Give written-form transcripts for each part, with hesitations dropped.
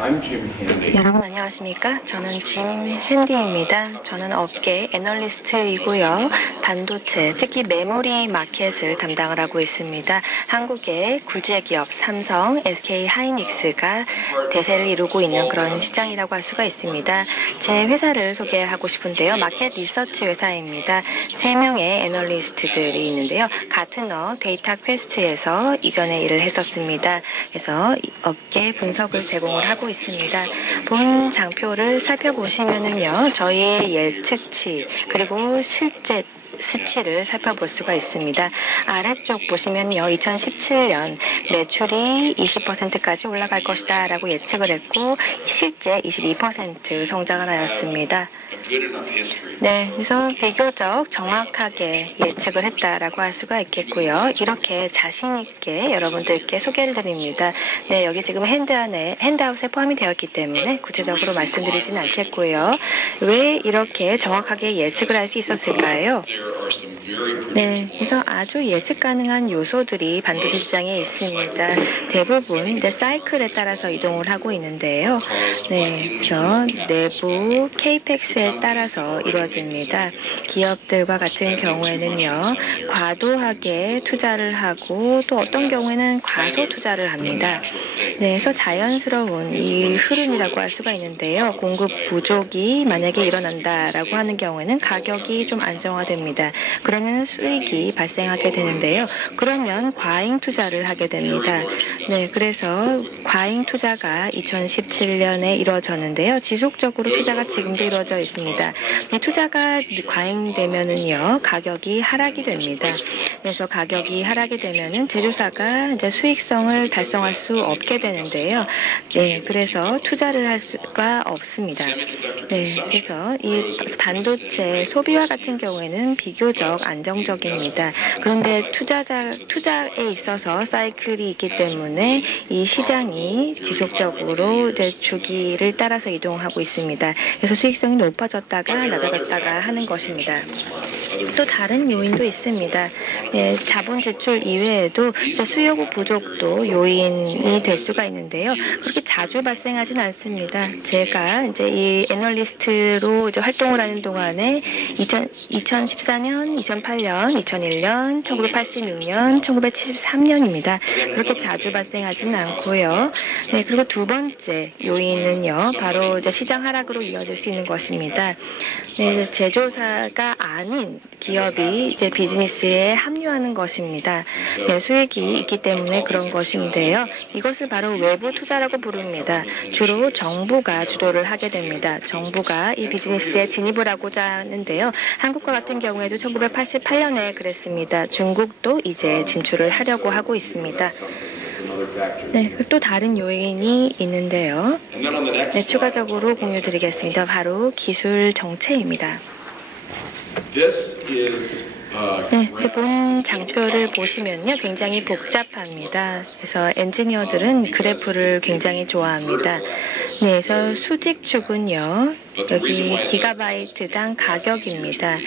I'm Jim Handy. 여러분 안녕하십니까? 저는 짐 핸디입니다. 저는 업계 애널리스트이고요. 반도체, 특히 메모리 마켓을 담당을 하고 있습니다. 한국의 굴지의 기업 삼성, SK 하이닉스가 대세를 이루고 있는 그런 시장이라고 할 수가 있습니다. 제 회사를 소개하고 싶은데요. 마켓 리서치 회사입니다. 3명의 애널리스트들이 있는데요. 가트너 데이터 퀘스트에서 이전에 일을 했었습니다. 그래서 업계 분석을 제공을 하고 있습니다. 본 장표를 살펴보시면은요, 저희의 예측치 그리고 실제 수치를 살펴볼 수가 있습니다. 아래쪽 보시면요, 2017년 매출이 20%까지 올라갈 것이다 라고 예측을 했고 실제 22% 성장을 하였습니다. 네, 그래서 비교적 정확하게 예측을 했다라고 할 수가 있겠고요. 이렇게 자신 있게 여러분들께 소개를 드립니다. 네, 여기 지금 핸드아웃에 포함이 되었기 때문에 구체적으로 말씀드리지는 않겠고요. 왜 이렇게 정확하게 예측을 할 수 있었을까요? 네, 그래서 아주 예측 가능한 요소들이 반도체 시장에 있습니다. 대부분 이제 사이클에 따라서 이동을 하고 있는데요. 네, 그래서 내부 케이펙스에 따라서 이루어집니다. 기업들과 같은 경우에는요, 과도하게 투자를 하고 또 어떤 경우에는 과소 투자를 합니다. 네, 그래서 자연스러운 이 흐름이라고 할 수가 있는데요. 공급 부족이 만약에 일어난다라고 하는 경우에는 가격이 좀 안정화됩니다. 그러면 수익이 발생하게 되는데요. 그러면 과잉 투자를 하게 됩니다. 네, 그래서 과잉 투자가 2017년에 이루어졌는데요. 지속적으로 투자가 지금도 이루어져 있습니다. 네, 투자가 과잉되면은요, 가격이 하락이 됩니다. 그래서 가격이 하락이 되면은 제조사가 이제 수익성을 달성할 수 없게 되는데요. 네, 그래서 투자를 할 수가 없습니다. 네, 그래서 이 반도체 소비와 같은 경우에는 비교적 안정적입니다. 그런데 투자에 있어서 사이클이 있기 때문에 이 시장이 지속적으로 이제 주기를 따라서 이동하고 있습니다. 그래서 수익성이 높아졌다가 낮아졌다가 하는 것입니다. 또 다른 요인도 있습니다. 예, 자본 지출 이외에도 수요 부족도 요인이 될 수가 있는데요. 그렇게 자주 발생하진 않습니다. 제가 이제 이 애널리스트로 이제 활동을 하는 동안에 2014년, 2008년, 2001년, 1986년, 1973년입니다. 그렇게 자주 발생하지는 않고요. 네, 그리고 두 번째 요인은요, 바로 이제 시장 하락으로 이어질 수 있는 것입니다. 네, 제조사가 아닌 기업이 이제 비즈니스에 합류하는 것입니다. 네, 수익이 있기 때문에 그런 것인데요. 이것을 바로 외부 투자라고 부릅니다. 주로 정부가 주도를 하게 됩니다. 정부가 이 비즈니스에 진입을 하고자 하는데요. 한국과 같은 경우에도 1988년에 그랬습니다. 중국도 이제 진출을 하려고 하고 있습니다. 네, 또 다른 요인이 있는데요. 네, 추가적으로 공유드리겠습니다. 바로 기술 정체입니다. 네, 이제 본 장표를 보시면요, 굉장히 복잡합니다. 그래서 엔지니어들은 그래프를 굉장히 좋아합니다. 네, 그래서 수직축은요, 여기 기가바이트당 가격입니다.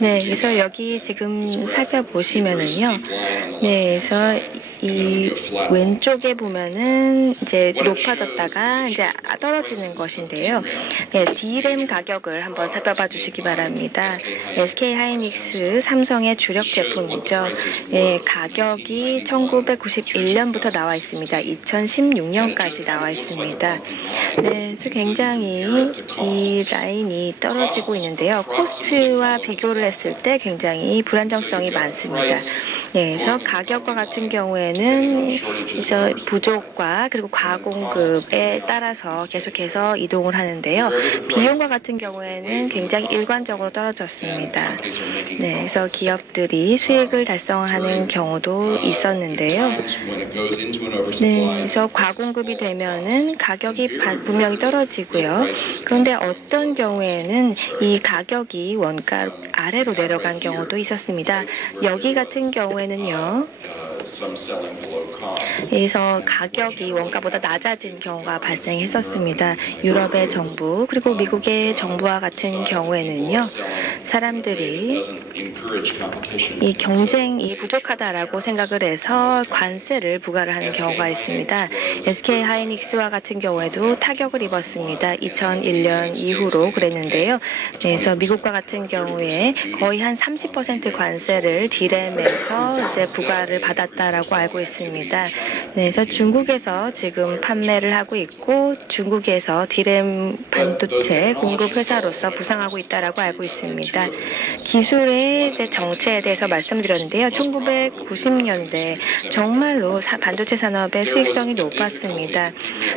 네, 그래서 여기 지금 살펴보시면은요, 네, 그래서 이 왼쪽에 보면은 이제 높아졌다가 이제 떨어지는 것인데요. 네, D램 가격을 한번 살펴봐 주시기 바랍니다. SK 하이닉스 삼성의 주력 제품이죠. 네, 가격이 1991년부터 나와 있습니다. 2016년까지 나와 있습니다. 네, 그래서 굉장히 이 라인이 떨어지고 있는데요. 코스트와 비교를 했을 때 굉장히 불안정성이 많습니다. 네, 그래서 가격과 같은 경우에는 그래서 부족과 그리고 과공급에 따라서 계속해서 이동을 하는데요. 비용과 같은 경우에는 굉장히 일관적으로 떨어졌습니다. 네, 그래서 기업들이 수익을 달성하는 경우도 있었는데요. 네, 그래서 과공급이 되면은 가격이 분명히 떨어지고요. 그런데 어떤 경우에는 이 가격이 원가 아래로 내려간 경우도 있었습니다. 여기 같은 경우에는요. 그래서 가격이 원가보다 낮아진 경우가 발생했었습니다. 유럽의 정부 그리고 미국의 정부와 같은 경우에는요, 사람들이 이 경쟁이 부족하다라고 생각을 해서 관세를 부과를 하는 경우가 있습니다. SK 하이닉스와 같은 경우에도 타격을 입었습니다. 2001년 이후로 그랬는데요. 그래서 미국과 같은 경우에 거의 한 30% 관세를 디램에서 이제 부과를 받았다라고 알고 있습니다. 그래서 중국에서 지금 판매를 하고 있고 중국에서 디램 반도체 공급 회사로서 부상하고 있다라고 알고 있습니다. 기술의 이제 정체에 대해서 말씀드렸는데요. 1990년대 정말로 반도체 산업의 수익성이 높았습니다.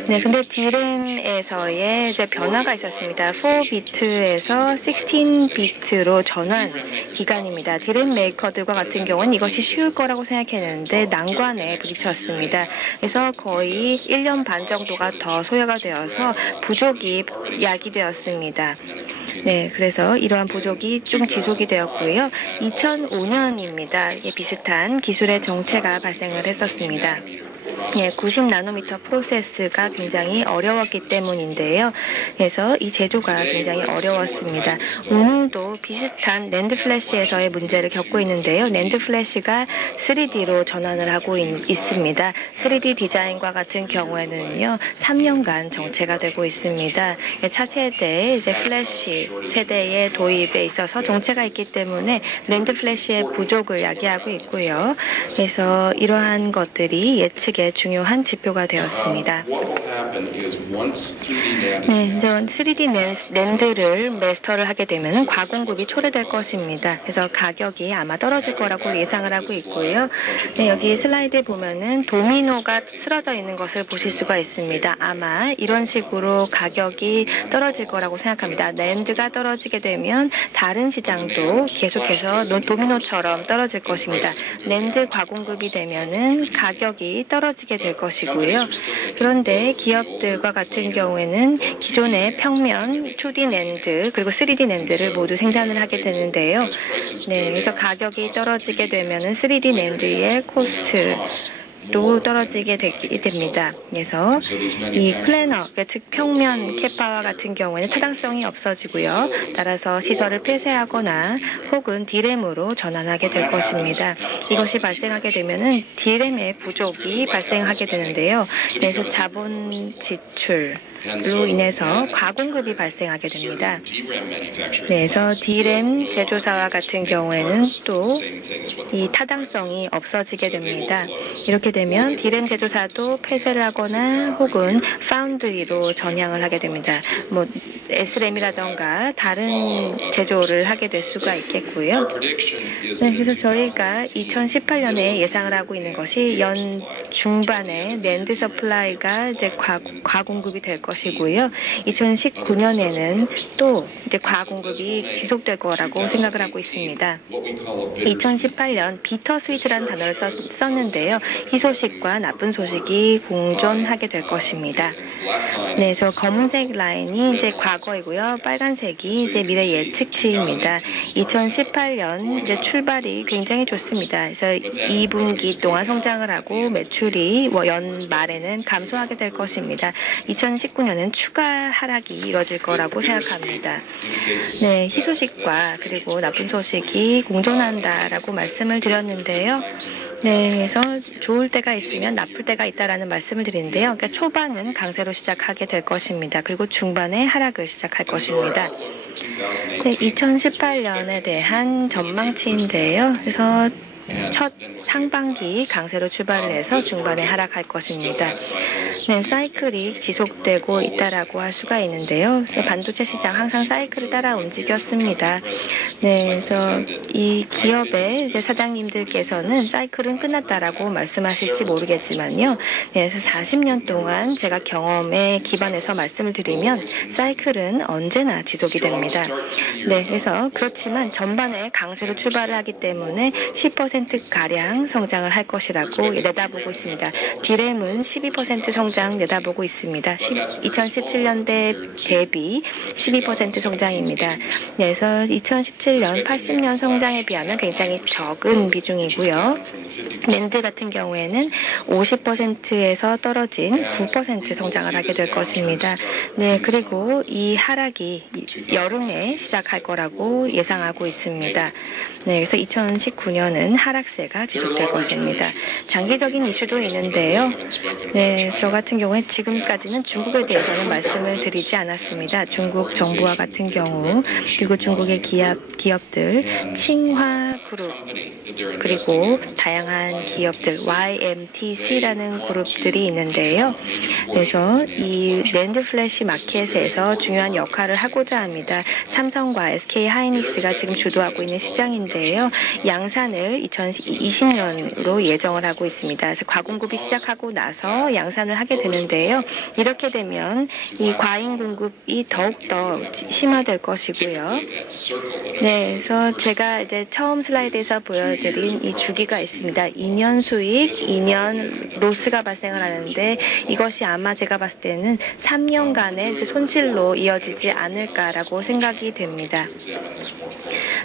네, 근데 디램에서의 이제 변화가 있었습니다. 4비트에서 16비트로 전환 기간입니다. 디램 메이커들과 같은 경우는 이것이 쉬울 거라고 생각했는데 난관에 부딪혔습니다. 그래서 거의 1년 반 정도가 더 소요가 되어서 부족이 야기되었습니다. 네, 그래서 이러한 부족이 좀 지속이 되었고요. 2005년입니다. 비슷한 기술의 정체가 발생을 했었습니다. 90나노미터 프로세스가 굉장히 어려웠기 때문인데요. 그래서 이 제조가 굉장히 어려웠습니다. 오늘도 비슷한 낸드 플래시에서의 문제를 겪고 있는데요. 낸드 플래시가 3D로 전환을 하고 있습니다. 3D 디자인과 같은 경우에는요, 3년간 정체가 되고 있습니다. 차세대 이제 플래시 세대의 도입에 있어서 정체가 있기 때문에 낸드 플래시의 부족을 야기하고 있고요. 그래서 이러한 것들이 예측에 중요한 지표가 되었습니다. 네, 이제 3D 낸드를 마스터를 하게 되면 과공급이 초래될 것입니다. 그래서 가격이 아마 떨어질 거라고 예상을 하고 있고요. 네, 여기 슬라이드에 보면은 도미노가 쓰러져 있는 것을 보실 수가 있습니다. 아마 이런 식으로 가격이 떨어질 거라고 생각합니다. 낸드가 떨어지게 되면 다른 시장도 계속해서 도미노처럼 떨어질 것입니다. 낸드 과공급이 되면은 가격이 떨어지게 될 것이고요. 그런데 기업들과 같은 경우에는 기존의 평면 2D 낸드 그리고 3D 낸드를 모두 생산을 하게 되는데요. 네, 그래서 가격이 떨어지게 되면은 3D 낸드의 코스트 도 떨어지게 됩니다. 그래서 이 플래너, 즉 평면 캐파와 같은 경우에는 타당성이 없어지고요. 따라서 시설을 폐쇄하거나 혹은 디램으로 전환하게 될 것입니다. 이것이 발생하게 되면은 디램의 부족이 발생하게 되는데요. 그래서 자본 지출 로 인해서 과공급이 발생하게 됩니다. 그래서 디램 제조사와 같은 경우에는 또 이 타당성이 없어지게 됩니다. 이렇게 되면 디램 제조사도 폐쇄를 하거나 혹은 파운드리로 전향을 하게 됩니다. SRAM이라던가 다른 제조를 하게 될 수가 있겠고요. 네, 그래서 저희가 2018년에 예상을 하고 있는 것이 연 중반에 낸드 서플라이가 이제 과공급이 될 것이고요. 2019년에는 또 이제 과공급이 지속될 거라고 생각을 하고 있습니다. 2018년 비터스위트라는 단어를 썼는데요. 희소식과 나쁜 소식이 공존하게 될 것입니다. 네, 그래서 검은색 라인이 이제 과거이고요. 빨간색이 이제 미래 예측치입니다. 2018년 이제 출발이 굉장히 좋습니다. 그래서 2분기 동안 성장을 하고 매출이 연말에는 감소하게 될 것입니다. 2019년은 추가 하락이 이뤄질 거라고 생각합니다. 네, 희소식과 그리고 나쁜 소식이 공존한다라고 말씀을 드렸는데요. 네, 그래서 좋을 때가 있으면 나쁠 때가 있다라는 말씀을 드리는데요. 그러니까 초반은 강세로 시작하게 될 것입니다. 그리고 중반에 하락을 시작할 것입니다. 네, 2018년에 대한 전망치인데요. 그래서 첫 상반기 강세로 출발을 해서 중반에 하락할 것입니다. 네, 사이클이 지속되고 있다라고 할 수가 있는데요. 반도체 시장 항상 사이클을 따라 움직였습니다. 네, 그래서 이 기업의 이제 사장님들께서는 사이클은 끝났다라고 말씀하실지 모르겠지만요. 네, 그래서 40년 동안 제가 경험에 기반해서 말씀을 드리면 사이클은 언제나 지속이 됩니다. 네, 그래서 그렇지만 전반에 강세로 출발을 하기 때문에 10%가량 성장을 할 것이라고 내다보고 있습니다. 디램은 12% 성장 내다보고 있습니다. 2017년 대비 12% 성장입니다. 그래서 2017년 80년 성장에 비하면 굉장히 적은 비중이고요. 랜드 같은 경우에는 50%에서 떨어진 9% 성장을 하게 될 것입니다. 네, 그리고 이 하락이 여름에 시작할 거라고 예상하고 있습니다. 네, 그래서 2019년은 하락세가 지속될 것입니다. 장기적인 이슈도 있는데요. 네, 저 같은 경우에 지금까지는 중국에 대해서는 말씀을 드리지 않았습니다. 중국 정부와 같은 경우, 그리고 중국의 기업들, 칭화그룹, 그리고 다양한 기업들, YMTC라는 그룹들이 있는데요. 그래서 이 낸드 플래시 마켓에서 중요한 역할을 하고자 합니다. 삼성과 SK 하이닉스가 지금 주도하고 있는 시장인데요. 양산을 2020년으로 예정을 하고 있습니다. 그래서 과공급이 시작하고 나서 양산을 하게 되는데요. 이렇게 되면 이 과잉 공급이 더욱더 심화될 것이고요. 네, 그래서 제가 이제 처음 슬라이드에서 보여드린 이 주기가 있습니다. 2년 수익, 2년 로스가 발생을 하는데 이것이 아마 제가 봤을 때는 3년간의 이제 손실로 이어지지 않을까라고 생각이 됩니다.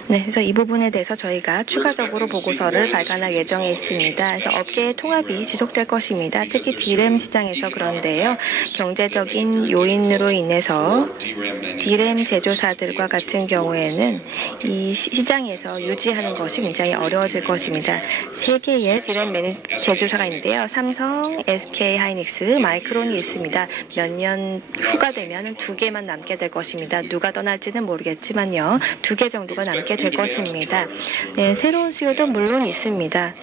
네, 그래서 이 부분에 대해서 저희가 추가적으로 보고서를 발간할 예정에 있습니다. 그래서 업계의 통합이 지속될 것입니다. 특히 D램 시장에서 그런데요. 경제적인 요인으로 인해서 D램 제조사들과 같은 경우에는 이 시장에서 유지하는 것이 굉장히 어려워질 것입니다. 세 개의 D램 제조사가 있는데요. 삼성, SK 하이닉스, 마이크론이 있습니다. 몇 년 후가 되면 두 개만 남게 될 것입니다. 누가 떠날지는 모르겠지만요. 2개 정도가 남게 될 것입니다. 네, 새로운 수요도 물론 있습니다.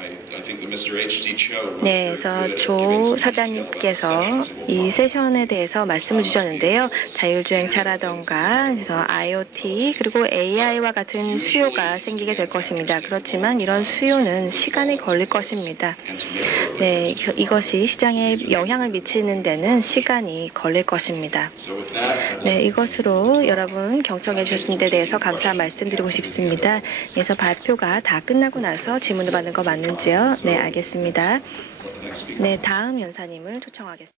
네, 그래서 조 사장님께서 이 세션에 대해서 말씀을 주셨는데요. 자율주행차라던가 그래서 IoT 그리고 AI와 같은 수요가 생기게 될 것입니다. 그렇지만 이런 수요는 시간이 걸릴 것입니다. 네, 이것이 시장에 영향을 미치는 데는 시간이 걸릴 것입니다. 네, 이것으로 여러분 경청해 주신 데 대해서 감사 말씀드리고 싶습니다. 그래서 발표가 다 끝나고 나서 질문을 받는 거 맞는지요? 네, 알겠습니다. 네, 다음 연사님을 초청하겠습니다.